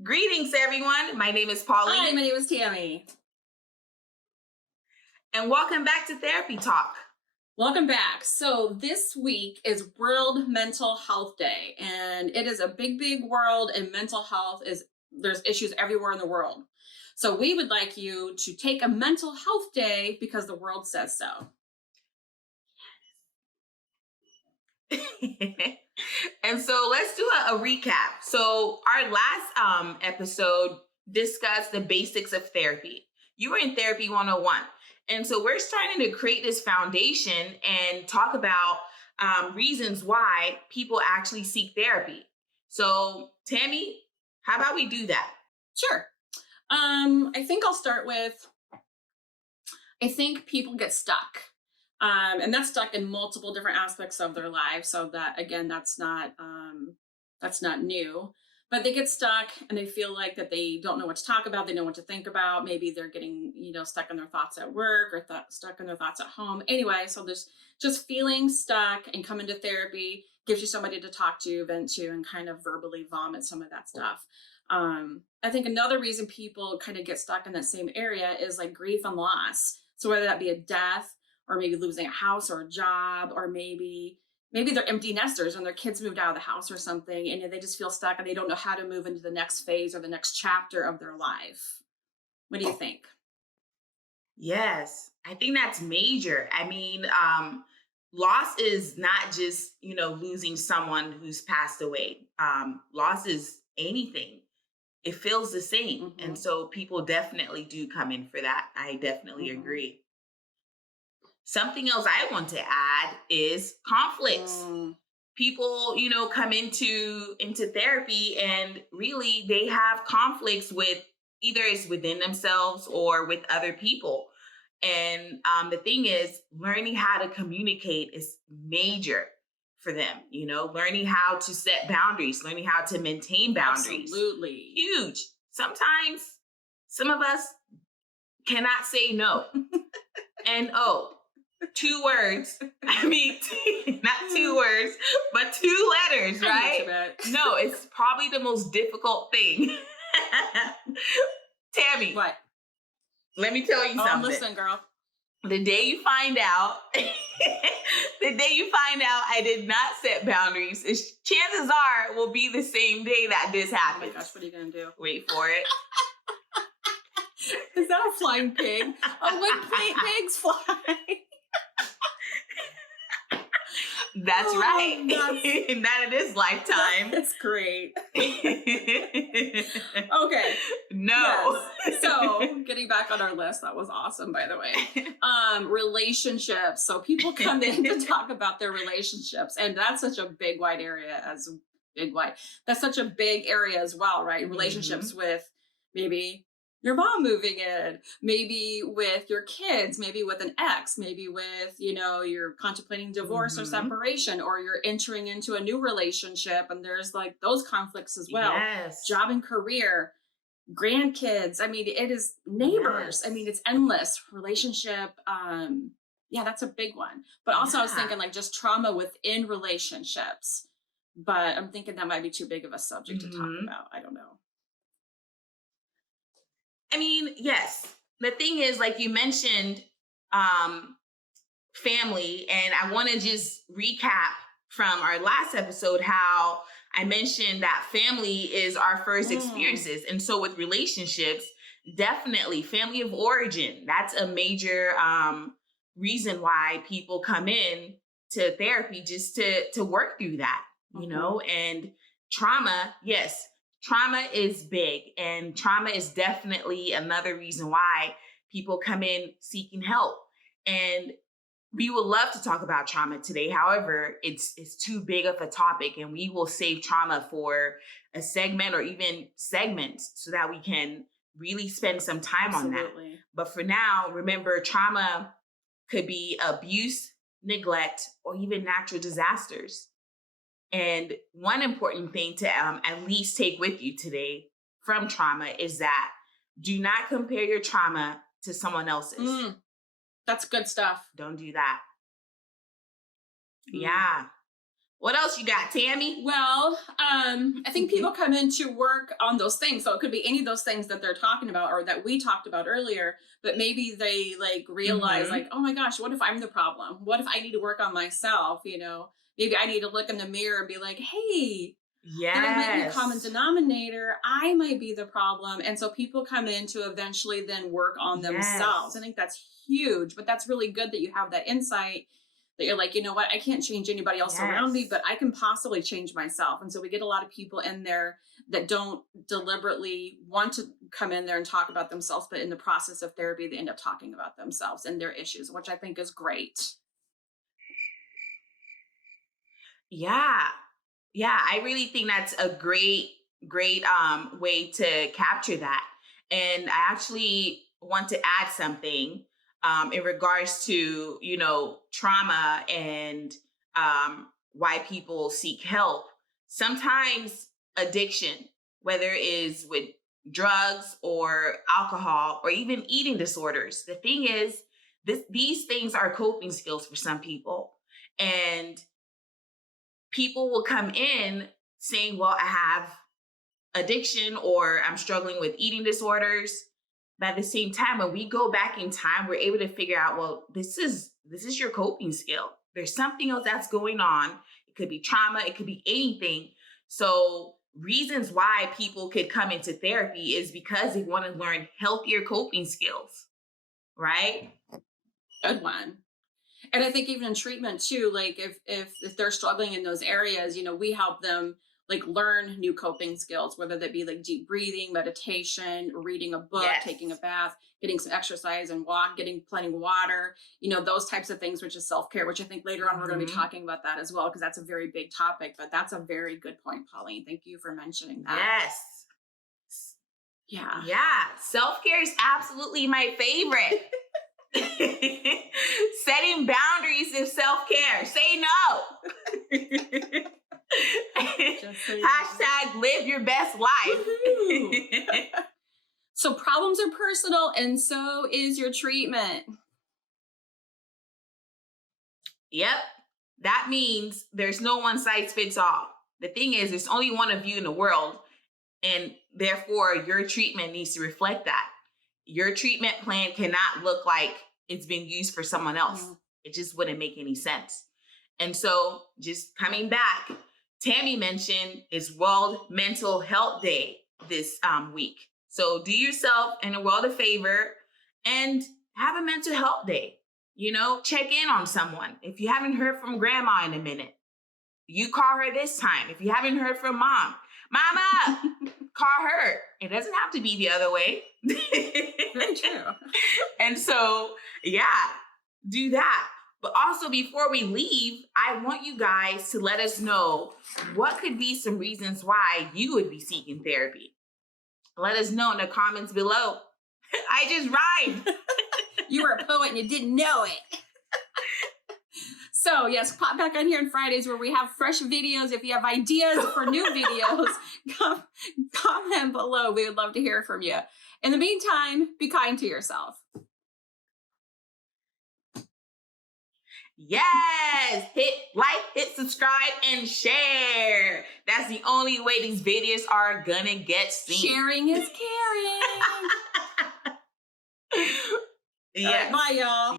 Greetings, everyone. My name is Hi, Pauline, my name is Tammy. and welcome back to Therapy Talk. Welcome back. So this week is World Mental Health Day, and it is a big, big world, and mental health there's issues everywhere in the world. So we would like you to take a mental health day because the world says so. And so let's do a recap. So our last episode discussed the basics of therapy. You were in Therapy 101. And so we're starting to create this foundation and talk about reasons why people actually seek therapy. So Tammy, how about we do that? Sure. I think I'll start with, I think people get stuck. And that's stuck in multiple different aspects of their lives. So that, again, that's not new, but they get stuck and they feel like that they don't know what to talk about. They know what to think about. Maybe they're getting, stuck in their thoughts at work or stuck in their thoughts at home. Anyway, so there's just feeling stuck, and coming to therapy gives you somebody to talk to, vent to, and kind of verbally vomit some of that stuff. I think another reason people kind of get stuck in that same area is like grief and loss. So whether that be a death, or maybe losing a house or a job, or maybe they're empty nesters and their kids moved out of the house or something, and they just feel stuck and they don't know how to move into the next phase or the next chapter of their life. What do you think? Yes, I think that's major. I mean, loss is not just, losing someone who's passed away. Loss is anything. It feels the same. Mm-hmm. And so people definitely do come in for that. I definitely agree. Something else I want to add is conflicts. People, come into therapy, and really they have conflicts with either it's within themselves or with other people. And the thing is, learning how to communicate is major for them. Learning how to set boundaries, learning how to maintain boundaries. Absolutely. Huge. Sometimes some of us cannot say no. And two words. I mean, not two words, but two letters, right? No, it's probably the most difficult thing. Tammy. What? Let me tell you something. I'm listening, girl. The day you find out, I did not set boundaries, chances are will be the same day that this happens. Oh my gosh, what are you going to do? Wait for it. Is that a flying pig? Oh, when pigs fly. That's right. Not in this lifetime. That's great. Okay. No. Yes. So getting back on our list, that was awesome, by the way. Relationships. So people come in to talk about their relationships, and that's such a big, wide area That's such a big area as well, right? Relationships with maybe your mom moving in, maybe with your kids, maybe with an ex, maybe with, you're contemplating divorce or separation, or you're entering into a new relationship and there's like those conflicts as well. Yes. Job and career, grandkids. I mean, it is neighbors. Yes. I mean, it's endless. Relationship. That's a big one. But also I was thinking like just trauma within relationships. But I'm thinking that might be too big of a subject to talk about. I don't know. I mean, yes. The thing is, like you mentioned, family, and I want to just recap from our last episode how I mentioned that family is our first experiences. And so with relationships, definitely family of origin, that's a major reason why people come in to therapy, just to work through that, and trauma, yes. Trauma is big, and trauma is definitely another reason why people come in seeking help. And we would love to talk about trauma today. However, it's too big of a topic, and we will save trauma for a segment or even segments so that we can really spend some time on that. But for now, remember, trauma could be abuse, neglect, or even natural disasters. And one important thing to at least take with you today from trauma is that do not compare your trauma to someone else's. That's good stuff. Don't do that. Yeah. What else you got, Tammy? Well, I think people come in to work on those things. So it could be any of those things that they're talking about or that we talked about earlier, but maybe they like realize like, oh my gosh, what if I'm the problem? What if I need to work on myself? You know, maybe I need to look in the mirror and be like, hey, there might be a common denominator. I might be the problem. And so people come in to eventually then work on themselves. I think that's huge, but that's really good that you have that insight that you're like, you know what, I can't change anybody else around me, but I can possibly change myself. And so we get a lot of people in there that don't deliberately want to come in there and talk about themselves, but in the process of therapy, they end up talking about themselves and their issues, which I think is great. Yeah. Yeah, I really think that's a great way to capture that. And I actually want to add something in regards to, you know, trauma and why people seek help. Sometimes addiction, whether it is with drugs or alcohol or even eating disorders, the thing is, these things are coping skills for some people. And people will come in saying, well, I have addiction or I'm struggling with eating disorders. But at the same time, when we go back in time, we're able to figure out, well, this is your coping skill. There's something else that's going on. It could be trauma. It could be anything. So reasons why people could come into therapy is because they want to learn healthier coping skills, right? Good one. And I think even in treatment too, like if they're struggling in those areas, you know, we help them like learn new coping skills, whether that be like deep breathing, meditation, reading a book, taking a bath, getting some exercise and walk, getting plenty of water, you know, those types of things, which is self-care, which I think later on we're going to be talking about that as well, because that's a very big topic. But that's a very good point, Pauline. Thank you for mentioning that. Yes. Yeah. Yeah. Self-care is absolutely my favorite. Setting boundaries is self-care. Say no. Hashtag live your best life. So problems are personal, and so is your treatment. Yep. That means there's no one size fits all. The thing is, there's only one of you in the world, and therefore your treatment needs to reflect that. Your treatment plan cannot look like it's being used for someone else. It just wouldn't make any sense. And so just coming back, Tammy mentioned it's World Mental Health Day this week. So do yourself and the world a favor and have a mental health day. You know, check in on someone. If you haven't heard from grandma in a minute, you call her this time. If you haven't heard from mama, call her. It doesn't have to be the other way. Very true. And so, yeah, do that. But also before we leave, I want you guys to let us know what could be some reasons why you would be seeking therapy. Let us know in the comments below. I just rhymed. You were a poet and you didn't know it. So yes, pop back on here on Fridays where we have fresh videos. If you have ideas for new videos, comment below. We would love to hear from you. In the meantime, be kind to yourself. Yes, hit like, hit subscribe, and share. That's the only way these videos are gonna get seen. Sharing is caring. Yeah. Bye, y'all.